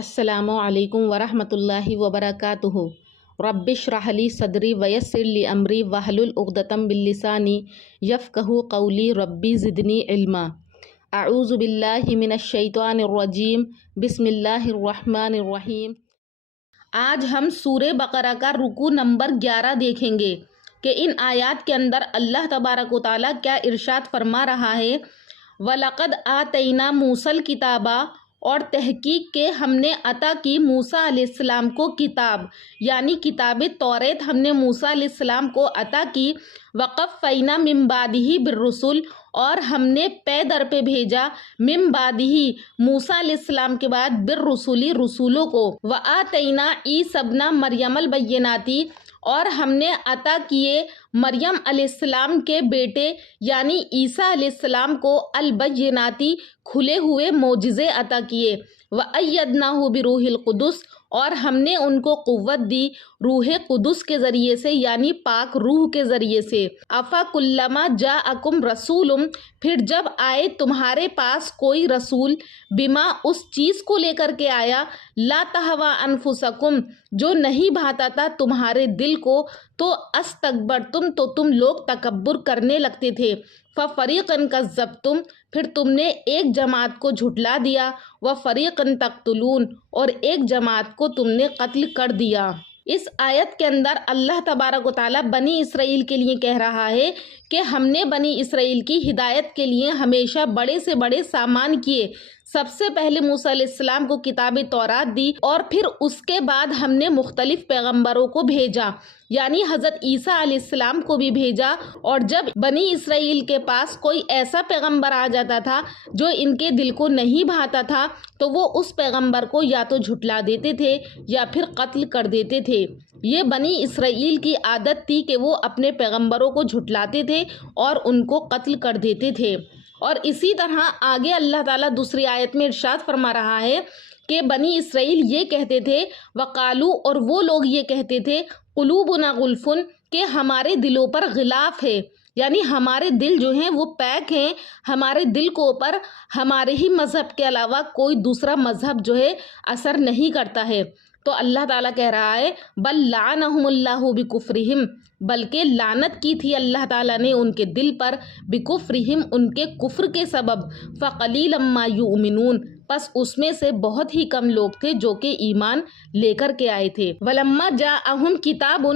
السلام علیکم ورحمۃ اللہ وبرکاتہ۔ رب اشرح لی صدری ویسر لی امری واحلل عقدۃ من لسانی یفقہوا قولی ربی زدنی علما۔ اعوذ باللہ من الشیطان الرجیم، بسم اللہ الرحمن الرحیم۔ آج ہم سورہ بقرہ کا رکوع نمبر 11 دیکھیں گے کہ ان آیات کے اندر اللہ تبارک و تعالیٰ کیا ارشاد فرما رہا ہے۔ وَلَقَدْ آتَيْنَا مُوسَى الْكِتَابَ، اور تحقیق کے ہم نے عطا کی موسیٰ علیہ السلام کو کتاب، یعنی کتاب توریت ہم نے موسیٰ علیہ السلام کو عطا کی۔ وَقَفَّيْنَا مِن بَعْدِهِ بِالرُّسُلِ، اور ہم نے پے در پہ بھیجا من بعدہ موسیٰ علیہ السلام کے بعد بالرسول رسولوں کو۔ وَآتَيْنَا عِیسیٰ ابْنَ مَرْیَمَ الْبَیِّنَاتِ، اور ہم نے عطا کیے مریم علیہ السلام کے بیٹے یعنی عیسیٰ علیہ السلام کو البیناتی کھلے ہوئے معجزے عطا کیے۔ وَأَیَّدْنَاهُ بِرُوحِ الْقُدُسِ، اور ہم نے ان کو قوت دی روح قدس کے ذریعے سے یعنی پاک روح کے ذریعے سے۔ أَفَكُلَّمَا جَاءَكُمْ رَسُولٌ، پھر جب آئے تمہارے پاس کوئی رسول، بما اس چیز کو لے کر کے آیا، لا تہویٰ انفسکم، جو نہیں بھاتا تھا تمہارے دل کو، تو استکبرتم، تو تم لوگ تکبر کرنے لگتے تھے۔ فَفَرِيقًا كَذَّبْتُمْ، پھر تم نے ایک جماعت کو جھٹلا دیا۔ وَفَرِيقًا تَقْتُلُونَ، اور ایک جماعت کو تم نے قتل کر دیا۔ اس آیت کے اندر اللہ تبارک و تعالیٰ بنی اسرائیل کے لیے کہہ رہا ہے کہ ہم نے بنی اسرائیل کی ہدایت کے لیے ہمیشہ بڑے سے بڑے سامان کیے۔ سب سے پہلے موسیٰ علیہ السلام کو کتاب تورات دی، اور پھر اس کے بعد ہم نے مختلف پیغمبروں کو بھیجا، یعنی حضرت عیسیٰ علیہ السلام کو بھی بھیجا۔ اور جب بنی اسرائیل کے پاس کوئی ایسا پیغمبر آ جاتا تھا جو ان کے دل کو نہیں بھاتا تھا تو وہ اس پیغمبر کو یا تو جھٹلا دیتے تھے یا پھر قتل کر دیتے تھے۔ یہ بنی اسرائیل کی عادت تھی کہ وہ اپنے پیغمبروں کو جھٹلاتے تھے اور ان کو قتل کر دیتے تھے۔ اور اسی طرح آگے اللہ تعالیٰ دوسری آیت میں ارشاد فرما رہا ہے کہ بنی اسرائیل یہ کہتے تھے، وقالو، اور وہ لوگ یہ کہتے تھے، قلوبنا غلف، کہ ہمارے دلوں پر غلاف ہے، یعنی ہمارے دل جو ہیں وہ پیک ہیں، ہمارے دل کو اوپر ہمارے ہی مذہب کے علاوہ کوئی دوسرا مذہب جو ہے اثر نہیں کرتا ہے۔ تو اللہ تعالیٰ کہہ رہا ہے بل لعنہم اللہ بکفرہم، بلکہ لعنت کی تھی اللہ تعالیٰ نے ان کے دل پر، بکفرہم، ان کے کفر کے سبب، فقلیلا ما یؤمنون، پس اس میں سے بہت ہی کم لوگ تھے جو کہ ایمان لے کر کے آئے تھے۔ ولما جاءہم کتاب،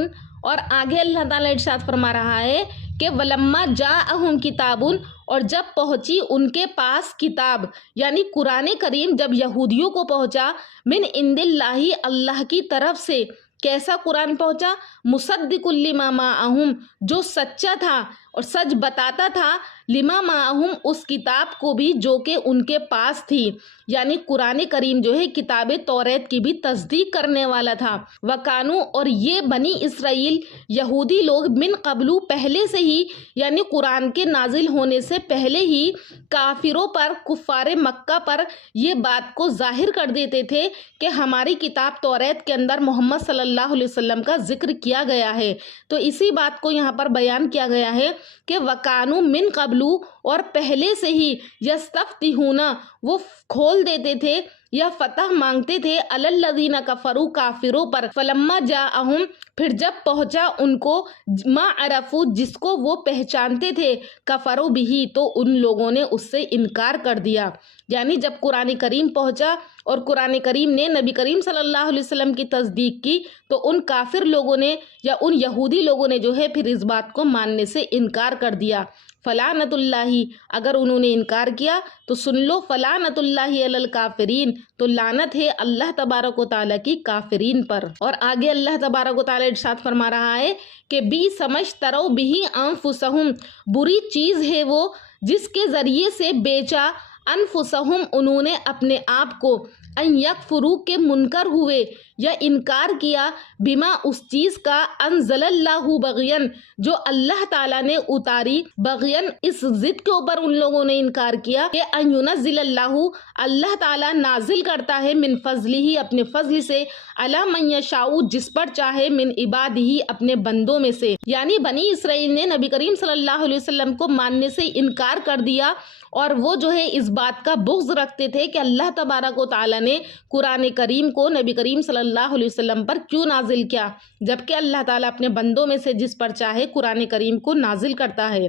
اور آگے اللہ تعالیٰ ارشاد فرما رہا ہے کہ ولما جاءہم کتاب، اور جب پہنچی ان کے پاس کتاب یعنی قرآن کریم جب یہودیوں کو پہنچا، من عند اللہ، اللہ کی طرف سے، کیسا قرآن پہنچا؟ مصدق لما معہم، جو سچا تھا اور سچ بتاتا تھا، لما معہم، اس کتاب کو بھی جو کہ ان کے پاس تھی، یعنی قرآن کریم جو ہے کتاب توریت کی بھی تصدیق کرنے والا تھا۔ وکانو، اور یہ بنی اسرائیل یہودی لوگ، من قبلو، پہلے سے ہی، یعنی قرآن کے نازل ہونے سے پہلے ہی، کافروں پر، کفار مکہ پر یہ بات کو ظاہر کر دیتے تھے کہ ہماری کتاب توریت کے اندر محمد صلی اللہ علیہ وسلم کا ذکر کیا گیا ہے۔ تو اسی بات کو یہاں پر بیان کیا گیا ہے کہ وکانو من قبلو، اور پہلے سے ہی، یستفتحون، وہ کھول دیتے تھے یا فتح مانگتے تھے، علی الذین کفروا، کافروں پر، فلما جاءہم، پھر جب پہنچا ان کو، ما عرفوا، جس کو وہ پہچانتے تھے، کفروا بہ، تو ان لوگوں نے اس سے انکار کر دیا۔ یعنی جب قرآن کریم پہنچا اور قرآن کریم نے نبی کریم صلی اللہ علیہ وسلم کی تصدیق کی تو ان کافر لوگوں نے یا ان یہودی لوگوں نے جو ہے پھر اس بات کو ماننے سے انکار کر دیا۔ فلعنت اللہ، اگر انہوں نے انکار کیا تو سن لو، فلعنت اللہ علی الکافرین، تو لعنت ہے اللہ تبارک و تعالیٰ کی کافرین پر۔ اور آگے اللہ تبارک و تعالیٰ ارشاد فرما رہا ہے کہ بی سمجھترو بھی انفسہم، بری چیز ہے وہ جس کے ذریعے سے بیچا، انفسہم، انہوں نے اپنے آپ کو، ان یکفروا، کے منکر ہوئے یا انکار کیا، بما، اس چیز کا، انزل اللہ بغین، جو اللہ تعالیٰ نے اتاری، بغین، اس ضد کے اوپر ان لوگوں نے انکار کیا کہ ان ینزل اللہ، اللہ تعالیٰ نازل کرتا ہے، من فضلہ، اپنے فضل سے، علی من یشاء، جس پر چاہے، من عبادہ، اپنے بندوں میں سے۔ یعنی بنی اسرائیل نے نبی کریم صلی اللہ علیہ وسلم کو ماننے سے انکار کر دیا اور وہ جو ہے اس بات کا بغض رکھتے تھے کہ اللہ تبارک و تعالیٰ نے قرآن کریم کو نبی کریم صلی اللہ علیہ وسلم پر کیوں نازل کیا، جبکہ اللہ تعالیٰ اپنے بندوں میں سے جس پر چاہے قرآن کریم کو نازل کرتا ہے۔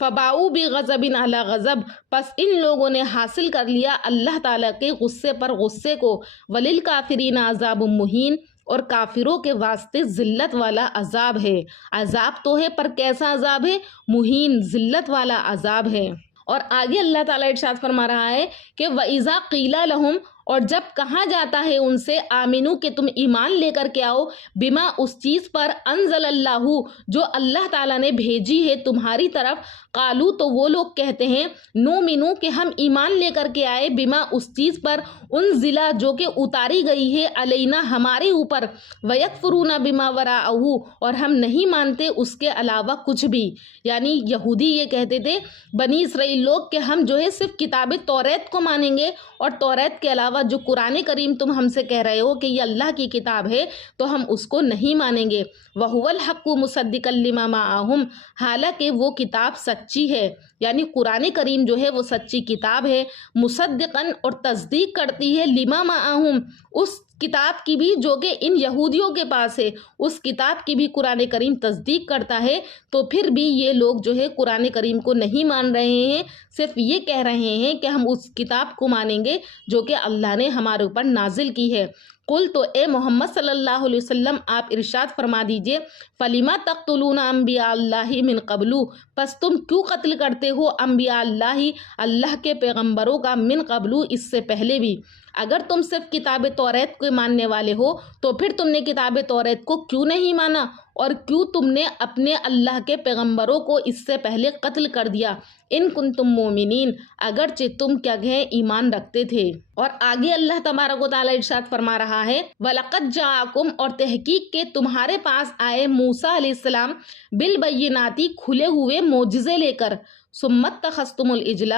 فباؤ بغضب علی غضب، پس ان لوگوں نے حاصل کر لیا اللہ تعالیٰ کے غصے پر غصے کو۔ وللکافرین عذاب مہین، اور کافروں کے واسطے ذلت والا عذاب ہے۔ عذاب تو ہے پر کیسا عذاب ہے؟ مہین، ذلت والا عذاب ہے۔ اور آگے اللہ تعالیٰ ارشاد فرما رہا ہے کہ وَإِذَا قِيلَ لَهُمْ، اور جب کہا جاتا ہے ان سے آمینو کہ تم ایمان لے کر کے آؤ، بما اس چیز پر انزل اللہ جو اللہ تعالیٰ نے بھیجی ہے تمہاری طرف، قالو تو وہ لوگ کہتے ہیں نومنو کہ ہم ایمان لے کر کے آئے، بما اس چیز پر انزلہ جو کہ اتاری گئی ہے علینا ہمارے اوپر، ویکفرون بما وراءہ اور ہم نہیں مانتے اس کے علاوہ کچھ بھی۔ یعنی یہودی یہ کہتے تھے بنی اسرائیل لوگ کہ ہم جو ہے صرف کتاب توریت کو مانیں گے اور توریت کے علاوہ جو قرآن کریم تم ہم سے کہہ رہے ہو کہ یہ اللہ کی کتاب ہے تو ہم اس کو نہیں مانیں گے۔ وَهُوَ الْحَقُّ مُصَدِّقًا لِمَا مَعَهُمْ، حالانکہ وہ کتاب سچی ہے، یعنی قرآن کریم جو ہے وہ سچی کتاب ہے، مصدقاً اور تصدیق کرتی ہے لما معہم، اس کتاب کی بھی جو کہ ان یہودیوں کے پاس ہے، اس کتاب کی بھی قرآن کریم تصدیق کرتا ہے۔ تو پھر بھی یہ لوگ جو ہے قرآن کریم کو نہیں مان رہے ہیں، صرف یہ کہہ رہے ہیں کہ ہم اس کتاب کو مانیں گے جو کہ اللہ نے ہمارے اوپر نازل کی ہے۔ قل تو اے محمد صلی اللہ علیہ وسلم آپ ارشاد فرما دیجئے فلیما تقتلون انبیاء اللہ من قبل، پس تم کیوں قتل کرتے ہو انبیاء اللہ کے پیغمبروں کا، من قبل اس سے پہلے بھی۔ اگر تم صرف کتاب توریت کو ماننے والے ہو تو پھر تم نے کتاب توریت کو کیوں نہیں مانا، اور کیوں تم نے اپنے اللہ کے پیغمبروں کو اس سے پہلے قتل کر دیا، ان کنتم مومنین اگرچہ تم کیا گئے ایمان رکھتے تھے۔ اور آگے اللہ تبارک و تعالیٰ ارشاد فرما رہا ہے وَلَقَدْ جَاءَكُمْ، اور تحقیق کے تمہارے پاس آئے موسیٰ علیہ السلام بالبیناتی کھلے ہوئے معجزے لے کر، ثم اتخذتم العجل،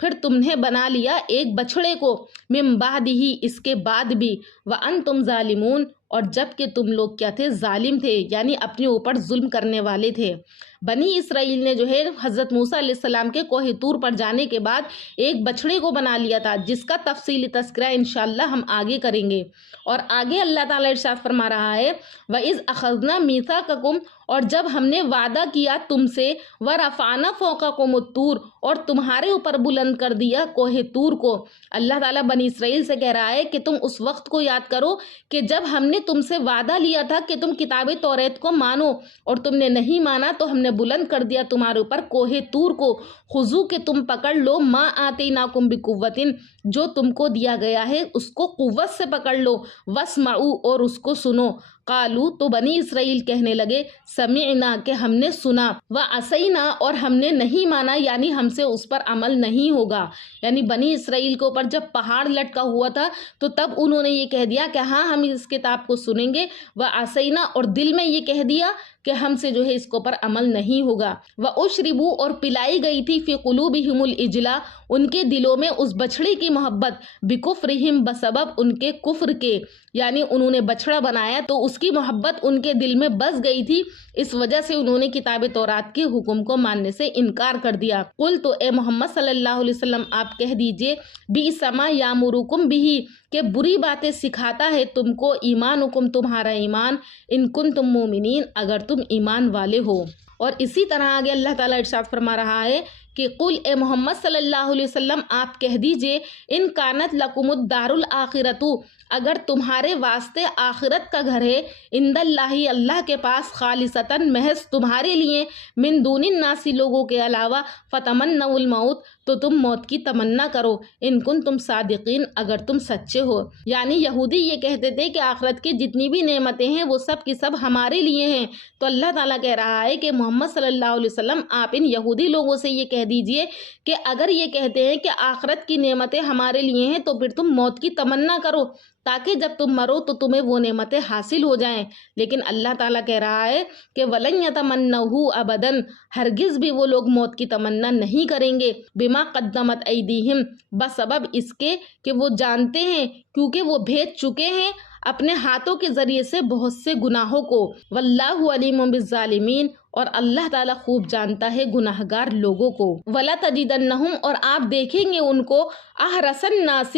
پھر تم نے بنا لیا ایک بچھڑے کو، من بعدہ اس کے بعد بھی، وانتم ظالمون اور جب کہ تم لوگ کیا تھے؟ ظالم تھے، یعنی اپنے اوپر ظلم کرنے والے تھے۔ بنی اسرائیل نے جو ہے حضرت موسیٰ علیہ السلام کے کوہ طور پر جانے کے بعد ایک بچھڑے کو بنا لیا تھا، جس کا تفصیلی تذکرہ انشاءاللہ ہم آگے کریں گے۔ اور آگے اللہ تعالیٰ ارشاد فرما رہا ہے وَإِذْ أَخَذْنَا مِيثَاقَكُمْ، اور جب ہم نے وعدہ کیا تم سے، وَرَفَعْنَا فَوْقَكُمُ الطُّورَ، اور تمہارے اوپر بلند کر دیا کوہ طور کو۔ اللہ تعالیٰ بنی اسرائیل سے کہہ رہا ہے کہ تم اس وقت کو یاد کرو کہ جب ہم نے تم سے وعدہ لیا تھا کہ تم کتاب توریت کو مانو اور تم نے نہیں مانا، تو ہم نے بلند کر دیا تمہارے اوپر کوہ طور کو، خذو کہ تم پکڑ لو، ما آتیناکم بقوۃ، جو تم کو دیا گیا ہے اس کو قوت سے پکڑ لو، واسمعوا اور اس کو سنو۔ قالو تو بنی اسرائیل کہنے لگے سمعنا کہ ہم نے سنا، وعصینا اور ہم نے نہیں مانا، یعنی ہم سے اس پر عمل نہیں ہوگا۔ یعنی بنی اسرائیل کے اوپر جب پہاڑ لٹکا ہوا تھا تو تب انہوں نے یہ کہہ دیا کہ ہاں ہم اس کتاب کو سنیں گے، وعصینا اور دل میں یہ کہہ دیا کہ ہم سے جو ہے اس کے اوپر عمل نہیں ہوگا۔ وَأُشْرِبُوا اور پلائی گئی تھی فی قلوبہم العجلہ ان کے دلوں میں اس بچھڑے کی محبت، بکفرہم بسبب ان کے کفر کے، یعنی انہوں نے بچڑا بنایا تو اس کی محبت ان کے دل میں بس گئی تھی، اس وجہ سے انہوں نے کتاب تورات کے حکم کو ماننے سے انکار کر دیا۔ قل تو اے محمد صلی اللہ علیہ وسلم آپ کہہ دیجئے بئس ما یامرکم بہ کہ بری باتیں سکھاتا ہے تم کو، ایمانکم تمہارا ایمان، ان کنتم مومنین اگر تم ایمان والے ہو۔ اور اسی طرح آگے اللہ تعالیٰ ارشاد فرما رہا ہے کہ قل اے محمد صلی اللہ علیہ وسلم آپ کہہ دیجئے ان کانت لکم الدار الآخرۃ اگر تمہارے واسطے آخرت کا گھر ہے، عند اللہ اللہ کے پاس، خالصتاً محض تمہارے لیے، من دون الناس لوگوں کے علاوہ، فتمنوا الموت تو تم موت کی تمنا کرو، ان کنتم صادقین اگر تم سچے ہو۔ یعنی یہودی یہ کہتے تھے کہ آخرت کی جتنی بھی نعمتیں ہیں وہ سب کی سب ہمارے لیے ہیں، تو اللہ تعالیٰ کہہ رہا ہے کہ محمد صلی اللہ علیہ وسلم آپ ان یہودی لوگوں سے یہ کہہ دیجئے کہ اگر یہ کہتے ہیں کہ آخرت کی نعمتیں ہمارے لیے ہیں تو پھر تم موت کی تمنا کرو تاکہ جب تم مرو تو تمہیں وہ نعمتیں حاصل ہو جائیں۔ لیکن اللہ تعالیٰ کہہ رہا ہے کہ وَلَن يَتَمَنَّوْهُ أَبَدًا ہرگز بھی وہ لوگ موت کی تمنا نہیں کریں گے، بما قدمت ایدیہم بسبب اس کے کہ وہ جانتے ہیں، کیونکہ وہ بھیج چکے ہیں اپنے ہاتھوں کے ذریعے سے بہت سے گناہوں کو، واللہ علیم بالظالمین اور اللہ تعالیٰ خوب جانتا ہے گناہگار لوگوں کو۔ وَلَا تَجِدَنَّهُمْ، اور آپ دیکھیں گے ان کو، احرص الناس،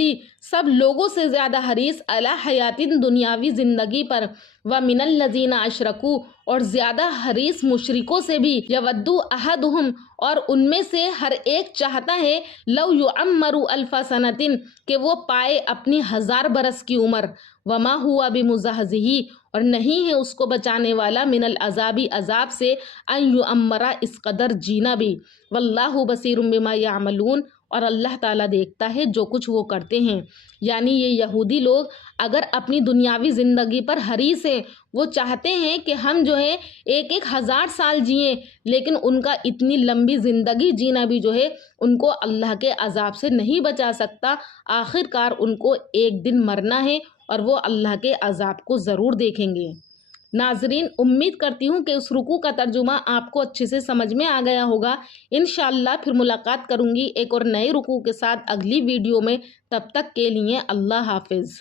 سب لوگوں سے زیادہ حریص، علی حیات، دنیاوی زندگی پر، وَمِنَ الَّذِينَ اشرکوا، اور زیادہ حریص مشرکوں سے بھی، یَوَدُّ احدہم، اور ان میں سے ہر ایک چاہتا ہے، لو یعمر الف سنۃ، کہ وہ پائے اپنی 1000 برس کی عمر، وما ہوا بمزحزحہ، اور نہیں ہے اس کو بچانے والا، من العذاب، عذاب سے، ان یعمر، اس قدر جینا بھی، واللہ بصیر بما یعملون، اور اللہ تعالیٰ دیکھتا ہے جو کچھ وہ کرتے ہیں۔ یعنی یہ یہودی لوگ اگر اپنی دنیاوی زندگی پر حریص ہیں، وہ چاہتے ہیں کہ ہم جو ہے 1000 سال جئیں، لیکن ان کا اتنی لمبی زندگی جینا بھی جو ہے ان کو اللہ کے عذاب سے نہیں بچا سکتا، آخر کار ان کو ایک دن مرنا ہے اور وہ اللہ کے عذاب کو ضرور دیکھیں گے۔ ناظرین، امید کرتی ہوں کہ اس رکوع کا ترجمہ آپ کو اچھے سے سمجھ میں آ گیا ہوگا۔ انشاءاللہ پھر ملاقات کروں گی ایک اور نئے رکوع کے ساتھ اگلی ویڈیو میں، تب تک کے لیے اللہ حافظ۔